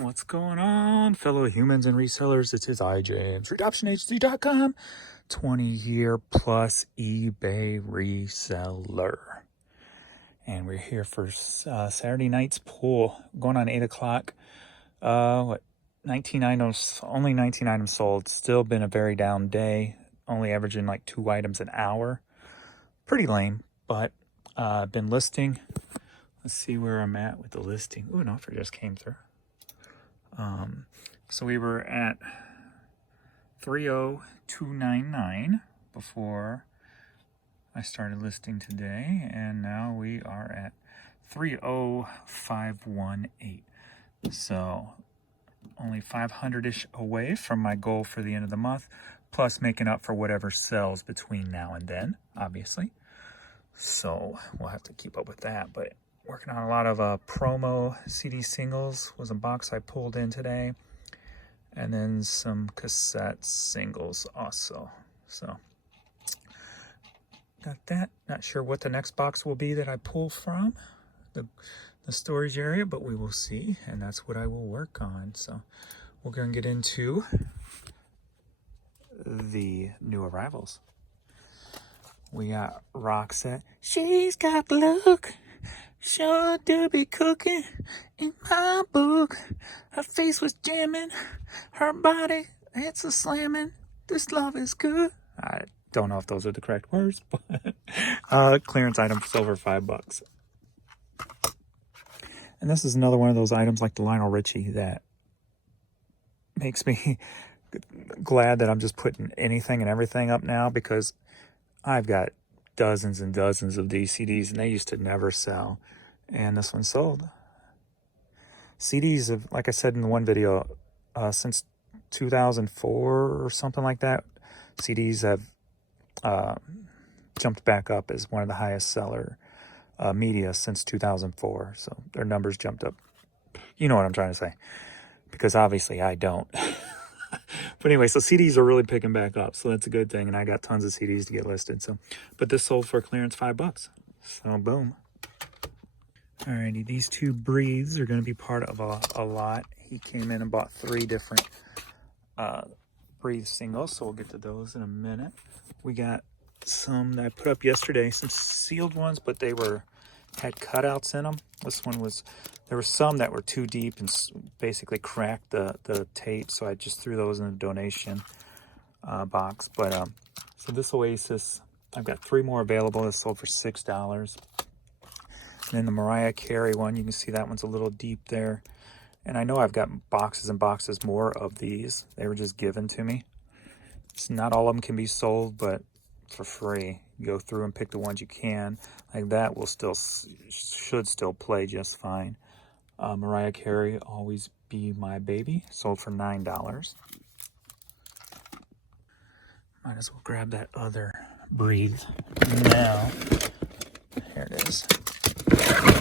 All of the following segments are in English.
What's going on, fellow humans and resellers? It is I, James, RedoptionAgency.com, 20-year plus eBay reseller. And we're here for Saturday night's pull, going on 8 o'clock. 19 items, only 19 items sold. Still been a very down day, only averaging like 2 items an hour. Pretty lame, but been listing. Let's see where I'm at with the listing. Ooh, an offer just came through. So we were at 30299 before I started listing today, and now we are at 30518. So only 500-ish away from my goal for the end of the month, plus making up for whatever sells between now and then, obviously. So we'll have to keep up with that, but working on a lot of promo CD singles was a box I pulled in today, and then some cassette singles also. So got that. Not sure what the next box will be that I pull from the storage area, but we will see, and that's what I will work on. So we're going to get into the new arrivals. We got Roxette. She's got the look. Sure do be cooking in my book. Her face was jamming, her body, it's a slamming. This love is good. I don't know if those are the correct words, but clearance item for over $5. And this is another one of those items like the Lionel Richie that makes me glad that I'm just putting anything and everything up now, because I've got dozens and dozens of these CDs, and they used to never sell, and this one sold. CDs have, like I said in the one video, since 2004 or something like that, CDs have jumped back up as one of the highest seller media since 2004. So their numbers jumped up. You know what I'm trying to say, because obviously I don't. But anyway, so CDs are really picking back up, so that's a good thing, and I got tons of CDs to get listed. So, but this sold for clearance $5. So boom. Alrighty, these two breathes are going to be part of a lot. He came in and bought 3 different breathe singles, so we'll get to those in a minute. We got some that I put up yesterday, some sealed ones, but they had cutouts in them. This one was, there were some that were too deep and basically cracked the tape, so I just threw those in the donation box. But so this Oasis, I've got 3 more available. This sold for $6. And then the Mariah Carey one, you can see that one's a little deep there. And I know I've got boxes and boxes more of these. They were just given to me. So not all of them can be sold, but for free. You go through and pick the ones you can. Like that will should still play just fine. Mariah Carey, Always Be My Baby, sold for $9. Might as well grab that other breathe now. Here it is.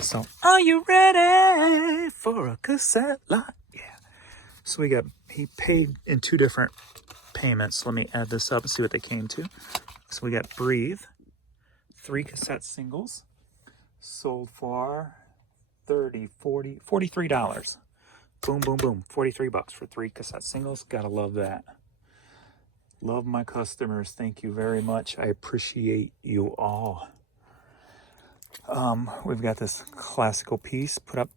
So, are you ready for a cassette lot? Yeah. So he paid in 2 different payments. Let me add this up and see what they came to. So we got Breathe, 3 cassette singles, sold for $43. Boom, boom, boom. $43 for 3 cassette singles. Gotta love that. Love my customers. Thank you very much. I appreciate you all. We've got this classical piece put up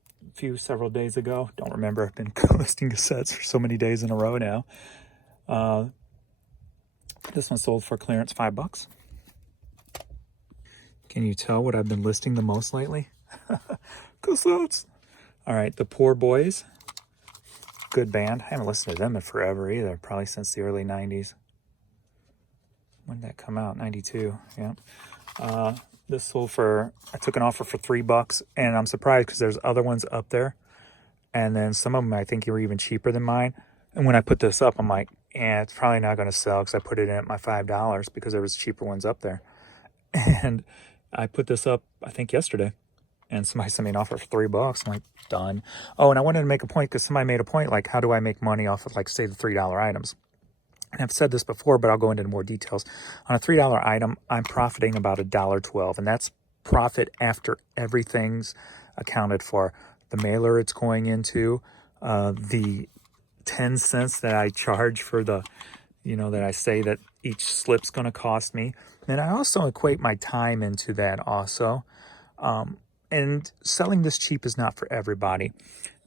several days ago. Don't remember. I've been listing cassettes for so many days in a row now. This one sold for clearance $5. Can you tell what I've been listing the most lately? Cassettes. All right, the Poor Boys. Good band. I haven't listened to them in forever either. Probably since the early 90s. When did that come out? 92. Yeah. This sold for, I took an offer for $3, and I'm surprised because there's other ones up there. And then some of them I think were even cheaper than mine. And when I put this up, I'm like, it's probably not going to sell because I put it in at my $5 because there was cheaper ones up there. And I put this up, I think, yesterday. And somebody sent me an offer for $3. I'm like, done. Oh, and I wanted to make a point because somebody made a point, like, how do I make money off of, like, say, the $3 items? And I've said this before, but I'll go into more details. On a $3 item, I'm profiting about $1.12, and that's profit after everything's accounted for. The mailer it's going into, the 10 cents that I charge for the, that I say that each slip's going to cost me. And I also equate my time into that also. And selling this cheap is not for everybody.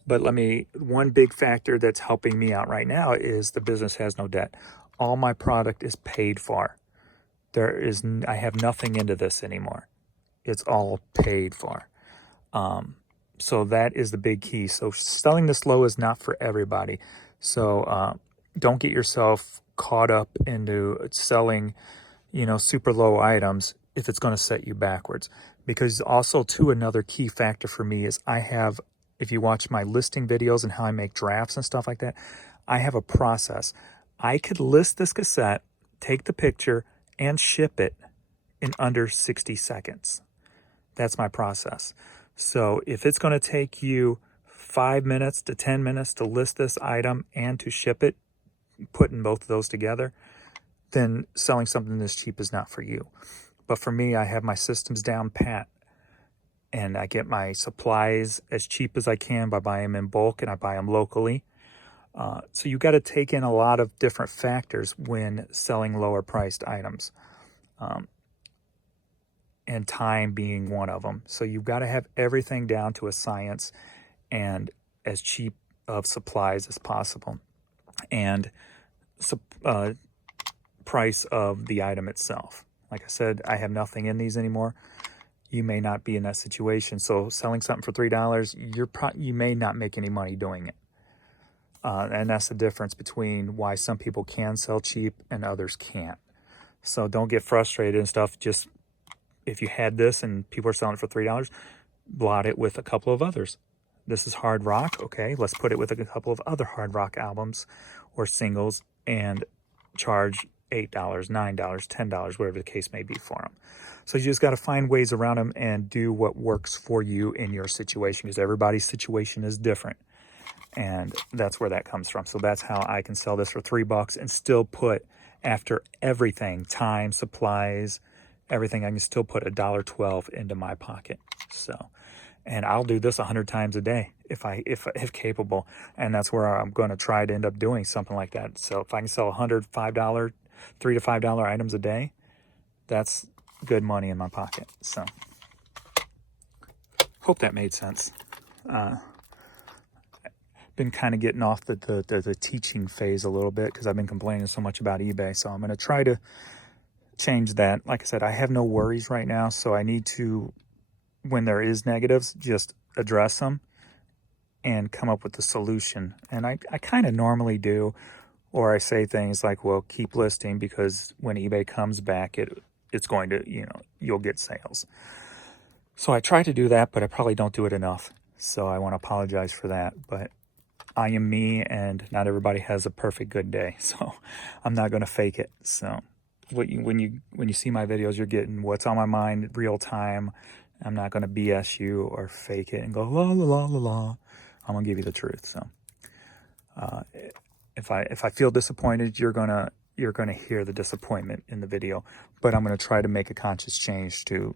But one big factor that's helping me out right now is the business has no debt. All my product is paid for. I have nothing into this anymore. It's all paid for. So that is the big key. So selling this low is not for everybody. So don't get yourself caught up into selling, super low items if it's going to set you backwards. Because also too, another key factor for me is if you watch my listing videos and how I make drafts and stuff like that, I have a process. I could list this cassette, take the picture, and ship it in under 60 seconds. That's my process. So if it's going to take you 5 minutes to 10 minutes to list this item and to ship it, putting both of those together, then selling something this cheap is not for you. But for me, I have my systems down pat, and I get my supplies as cheap as I can by buying them in bulk, and I buy them locally. So you got to take in a lot of different factors when selling lower priced items, and time being one of them. So you've got to have everything down to a science and as cheap of supplies as possible, and price of the item itself. Like I said, I have nothing in these anymore. You may not be in that situation. So selling something for $3, you may not make any money doing it. And that's the difference between why some people can sell cheap and others can't. So don't get frustrated and stuff. Just if you had this and people are selling it for $3, blot it with a couple of others. This is hard rock. Okay, let's put it with a couple of other hard rock albums or singles and charge $8, $9, $10, whatever the case may be for them. So you just got to find ways around them and do what works for you in your situation, because everybody's situation is different. And that's where that comes from. So that's how I can sell this for $3 and still put, after everything, time, supplies, everything, I can still put $1.12 into my pocket. So, and I'll do this 100 times a day if capable. And that's where I'm going to try to end up doing something like that. So if I can sell $105, $3 to $5 items a day, that's good money in my pocket. So hope that made sense. Been kind of getting off the teaching phase a little bit because I've been complaining so much about eBay. So I'm going to try to change that. Like I said, I have no worries right now. So I need to, when there is negatives, just address them and come up with the solution. And I kind of normally do, or I say things like, well, keep listing, because when eBay comes back, it's going to, you'll get sales. So I try to do that, but I probably don't do it enough. So I want to apologize for that. But I am me, and not everybody has a perfect good day. So I'm not going to fake it. So when you see my videos, you're getting what's on my mind real time. I'm not going to BS you or fake it and go la la la la la. I'm going to give you the truth. So if I feel disappointed, you're gonna hear the disappointment in the video. But I'm going to try to make a conscious change to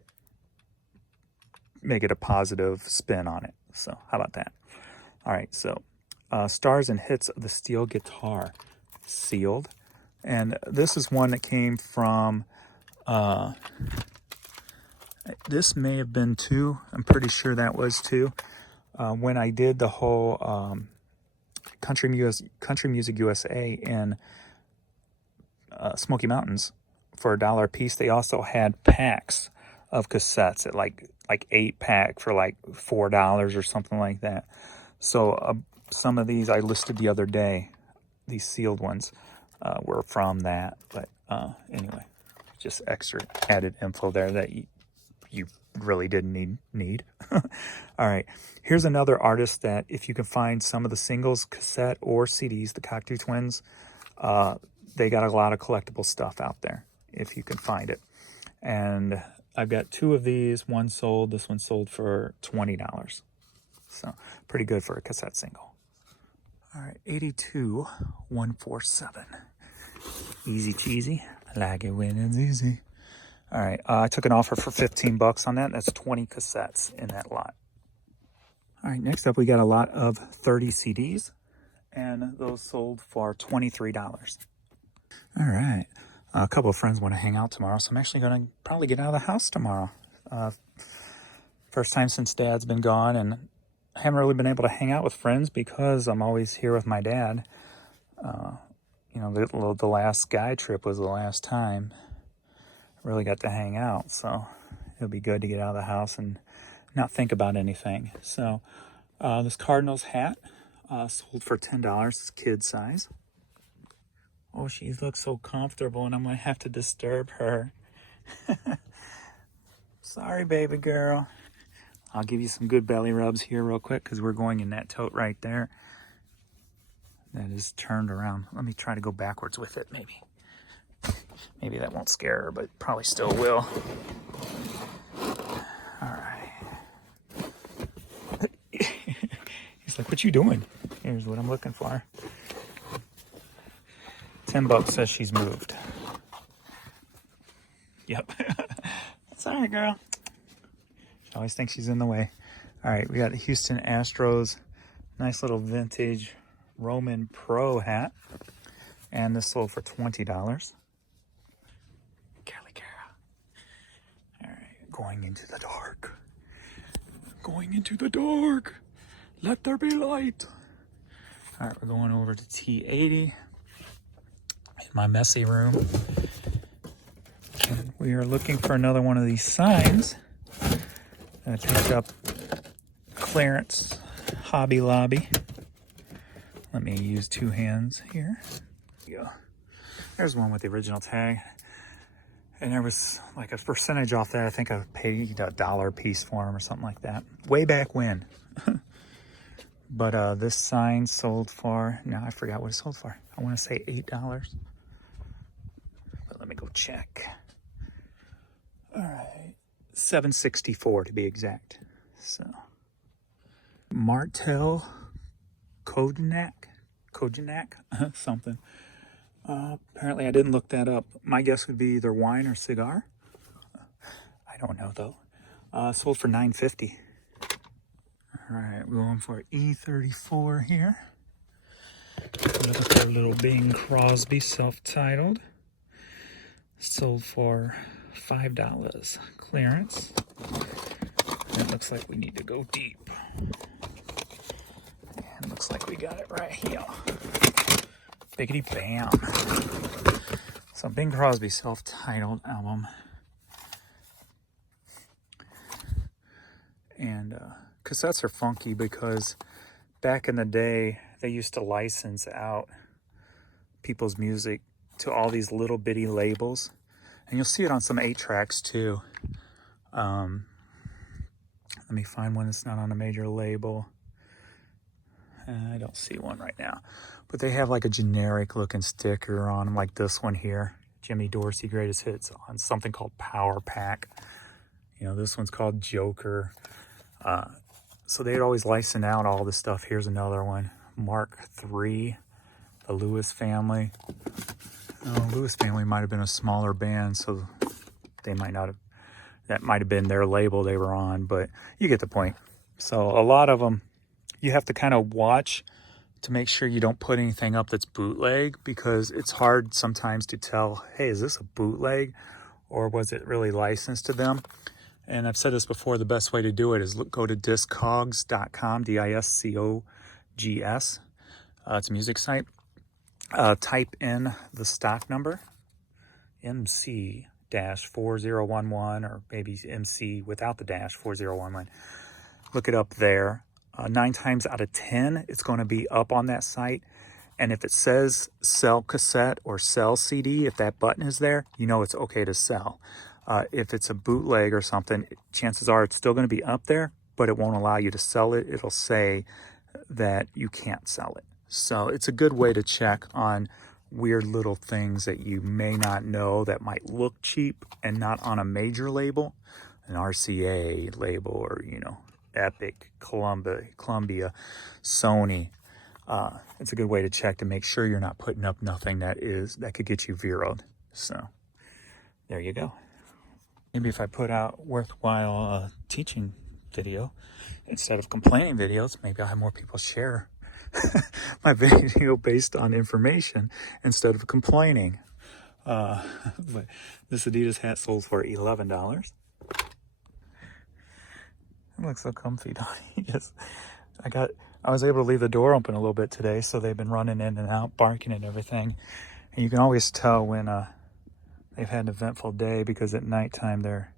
make it a positive spin on it. So how about that? All right. So stars and hits of the steel guitar, sealed. And this is one that came from, this may have been two. I'm pretty sure that was two. When I did the whole Country Music USA in Smoky Mountains for $1 a piece, they also had packs of cassettes at like 8-pack for like $4 or something like that. So some of these I listed the other day, these sealed ones, were from that. But anyway, just extra added info there that you really didn't need. All right, here's another artist that if you can find some of the singles, cassette or CDs, the Cocteau Twins, they got a lot of collectible stuff out there if you can find it. And I've got two of these. One sold. This one sold for $20. So pretty good for a cassette single. All right, 82147. Easy cheesy. I like it when it's easy. All right, I took an offer for $15 on that. That's 20 cassettes in that lot. All All right, next up we got a lot of 30 CDs, and those sold for $23. All right, a couple of friends want to hang out tomorrow, so I'm actually going to probably get out of the house tomorrow. First time since Dad's been gone, and I haven't really been able to hang out with friends because I'm always here with my dad. You know, the last guy trip was the last time I really got to hang out, so it'll be good to get out of the house and not think about anything. So this Cardinals hat sold for $10. It's kid size. Oh, she looks so comfortable, and I'm gonna have to disturb her. Sorry, baby girl. I'll give you some good belly rubs here real quick because we're going in that tote right there. That is turned around. Let me try to go backwards with it, maybe. Maybe that won't scare her, but probably still will. All right. He's like, what you doing? Here's what I'm looking for. $10 says she's moved. Yep. Sorry, girl. She always thinks she's in the way. All right, we got the Houston Astros. Nice little vintage Roman Pro hat. And this sold for $20. Cali Cara. All right, going into the dark. Going into the dark. Let there be light. All right, we're going over to T80 in my messy room. And we are looking for another one of these signs. I picked up clearance Hobby Lobby. Let me use two hands here. There you go. There's one with the original tag. And there was like a percentage off there. I think I paid $1 a piece for them or something like that. Way back when. But this sign sold for, now I forgot what it sold for. I want to say $8. But let me go check. All right. $7.64 to be exact. So Martel Kojanak something. Apparently I didn't look that up. My guess would be either wine or cigar. I don't know though. Sold for $9.50. All right, we're going for E34 here. Looking for a little Bing Crosby self-titled. Sold for $5 clearance. It looks like we need to go deep. And looks like we got it right here. Biggity bam. So Bing Crosby self-titled album. And cassettes are funky because back in the day, they used to license out people's music to all these little bitty labels. And you'll see it on some 8-tracks too. Let me find one that's not on a major label. I don't see one right now. But they have like a generic looking sticker on them, like this one here. Jimmy Dorsey Greatest Hits on something called Power Pack. You know, this one's called Joker. So they'd always license out all this stuff. Here's another one. Mark III, the Lewis family. Lewis family might have been a smaller band, so they might not have, that might have been their label they were on, but you get the point. So a lot of them, you have to kind of watch to make sure you don't put anything up that's bootleg, because it's hard sometimes to tell, hey, is this a bootleg or was it really licensed to them? And I've said this before, the best way to do it is go to discogs.com, DISCOGS. It's a music site. Type in the stock number, MC-4011, or maybe MC without the dash 4011. Look it up there. 9 times out of 10, it's going to be up on that site. And if it says sell cassette or sell CD, if that button is there, you know it's okay to sell. If it's a bootleg or something, chances are it's still going to be up there, but it won't allow you to sell it. It'll say that you can't sell it. So it's a good way to check on weird little things that you may not know that might look cheap and not on a major label, an RCA label, or, you know, Epic, Columbia, Sony. It's a good way to check to make sure you're not putting up nothing that could get you zeroed. So there you go. Maybe if I put out worthwhile teaching video. Instead of complaining videos, maybe I'll have more people share my video based on information instead of complaining. But this Adidas hat sold for $11. It looks so comfy, don't it? Yes. I was able to leave the door open a little bit today, so they've been running in and out, barking and everything. And you can always tell when they've had an eventful day, because at nighttime they're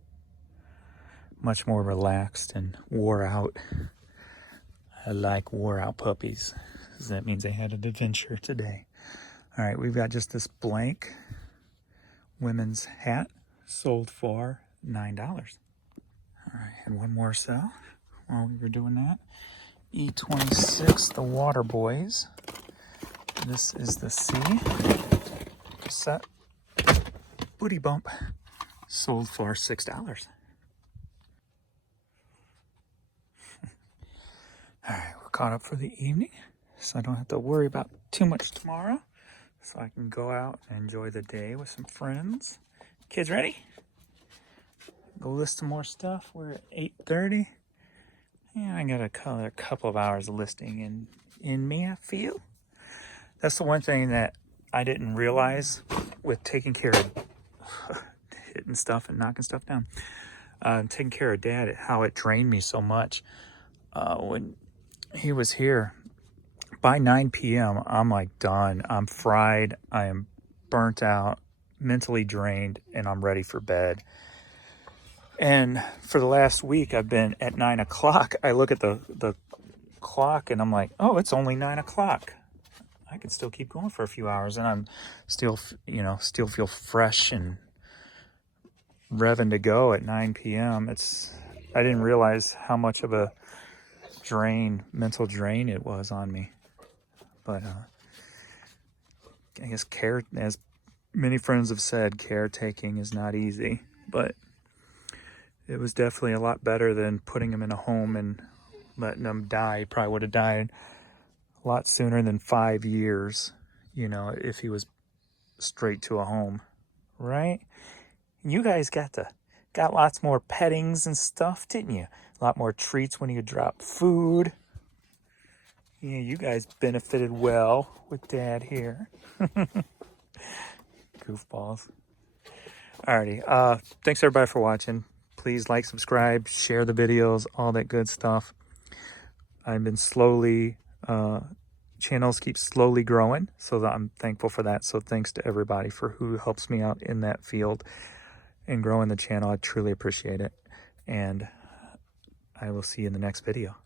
much more relaxed and wore out. I like wore out puppies, because that means they had an adventure today. All right, we've got just this blank women's hat, sold for $9. All right, and one more sell while we were doing that. E26, the Water Boys. This is the C. Cassette Booty Bump, sold for $6. All right, we're caught up for the evening, so I don't have to worry about too much tomorrow. So I can go out and enjoy the day with some friends. Kids ready? Go list some more stuff. We're at 8:30. Yeah, I got a couple of hours of listing in me, I feel. That's the one thing that I didn't realize with taking care of hitting stuff and knocking stuff down. Taking care of Dad, how it drained me so much. When he was here, by 9 p.m., I'm like done. I'm fried. I am burnt out, mentally drained, and I'm ready for bed. And for the last week, I've been at 9 o'clock. I look at the clock and I'm like, oh, it's only 9 o'clock. I can still keep going for a few hours, and I'm still feel fresh and revving to go at 9 p.m. I didn't realize how much of a mental drain it was on me. But I guess as many friends have said, caretaking is not easy, but it was definitely a lot better than putting him in a home and letting him die. He probably would have died a lot sooner than 5 years, if he was straight to a home, right? You guys got lots more pettings and stuff, didn't you? A lot more treats when you drop food. Yeah, you guys benefited well with Dad here. Goofballs. Alrighty, thanks everybody for watching. Please like, subscribe, share the videos, all that good stuff. I've been channels keep slowly growing, so I'm thankful for that. So thanks to everybody for who helps me out in that field and growing the channel. I truly appreciate it. And I will see you in the next video.